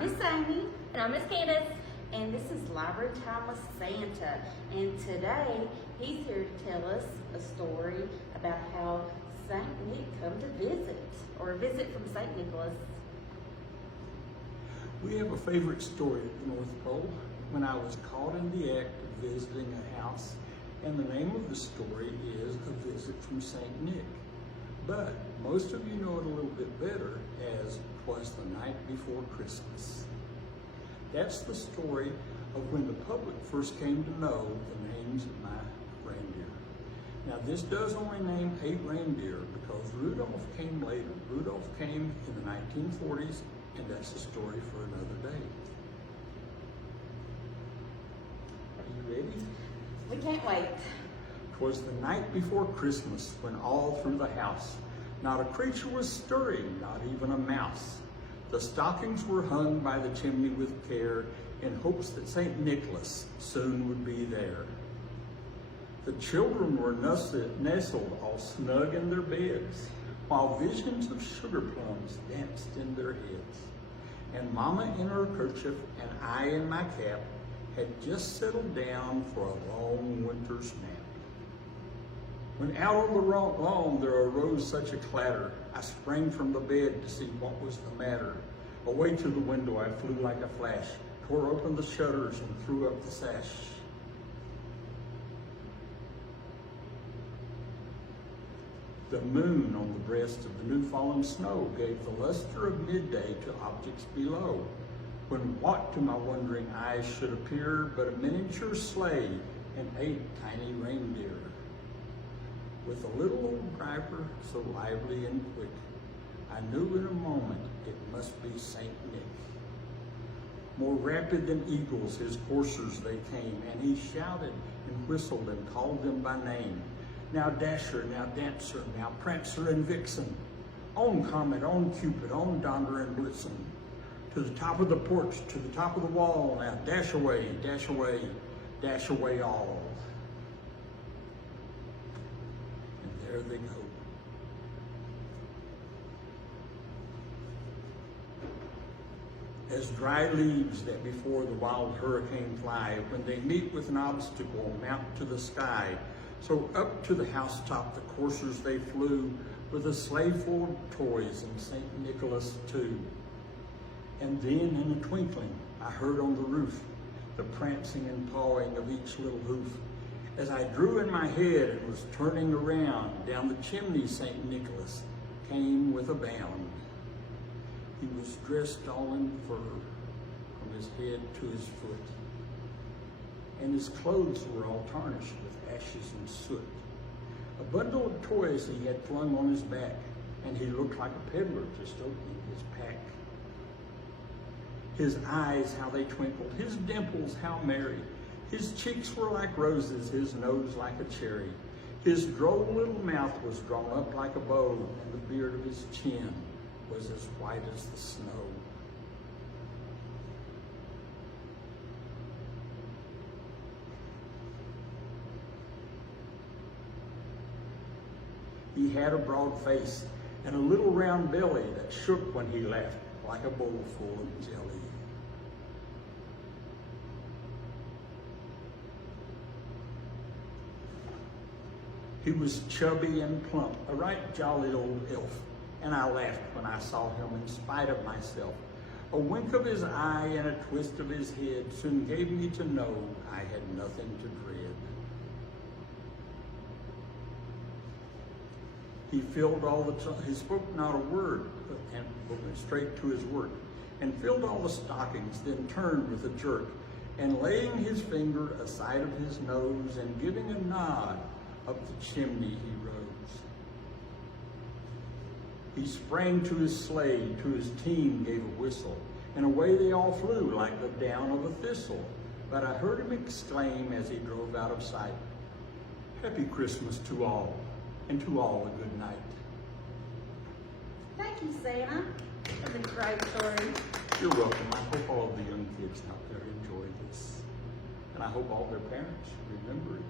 Miss Amy, And I'm Miss Candace. and this is Library Time with Santa. And today, he's here to tell us a story about how Saint Nick come to visit, or a visit from Saint Nicholas. We have a favorite story at the North Pole. When I was caught in the act of visiting a house, and the name of the story is A Visit from Saint Nick. But most of you know it a little bit better as 'Twas the Night Before Christmas. That's the story of when the public first came to know the names of my reindeer. Now this does only name 8 reindeer because Rudolph came later. Rudolph came in the 1940s, and that's a story for another day. Are you ready? We can't wait. 'Twas the night before Christmas when all through the house not a creature was stirring, not even a mouse. The stockings were hung by the chimney with care in hopes that St. Nicholas soon would be there. The children were nestled all snug in their beds while visions of sugar plums danced in their heads. And Mama in her kerchief and I in my cap had just settled down for a long winter's nap. When out on the lawn there arose such a clatter, I sprang from the bed to see what was the matter. Away to the window I flew like a flash, tore open the shutters and threw up the sash. The moon on the breast of the new fallen snow gave the luster of midday to objects below, when what to my wondering eyes should appear but a miniature sleigh and 8 tiny reindeer. With a little old driver so lively and quick, I knew in a moment it must be Saint Nick. More rapid than eagles his coursers they came, and he shouted and whistled and called them by name. Now Dasher, now Dancer, now Prancer and Vixen, on Comet, on Cupid, on Donner and Blitzen. To the top of the porch, to the top of the wall, now dash away, dash away, dash away all. And there they go. As dry leaves that before the wild hurricane fly, when they meet with an obstacle, mount to the sky. So up to the housetop the coursers they flew, with a sleigh full of toys and St. Nicholas too. And then in a twinkling I heard on the roof the prancing and pawing of each little hoof. As I drew in my head and was turning around, down the chimney St. Nicholas came with a bound. He was dressed all in fur, from his head to his foot, and his clothes were all tarnished with ashes and soot. A bundle of toys he had flung on his back, and he looked like a peddler just opening his pack. His eyes, how they twinkled, his dimples, how merry. His cheeks were like roses, his nose like a cherry. His droll little mouth was drawn up like a bow, and the beard of his chin was as white as the snow. He had a broad face and a little round belly that shook when he laughed like a bowl full of jelly. He was chubby and plump, a right jolly old elf, and I laughed when I saw him in spite of myself. A wink of his eye and a twist of his head soon gave me to know I had nothing to dread. He filled all the he spoke not a word, and went straight to his work, and filled all the stockings, then turned with a jerk, and laying his finger aside of his nose, and giving a nod, up the chimney he rose. He sprang to his sleigh, to his team gave a whistle, and away they all flew like the down of a thistle. But I heard him exclaim as he drove out of sight, "Happy Christmas to all, and to all a good night." Thank you, Santa. That's a great story. You're welcome. I hope all of the young kids out there enjoy this. And I hope all their parents remember it.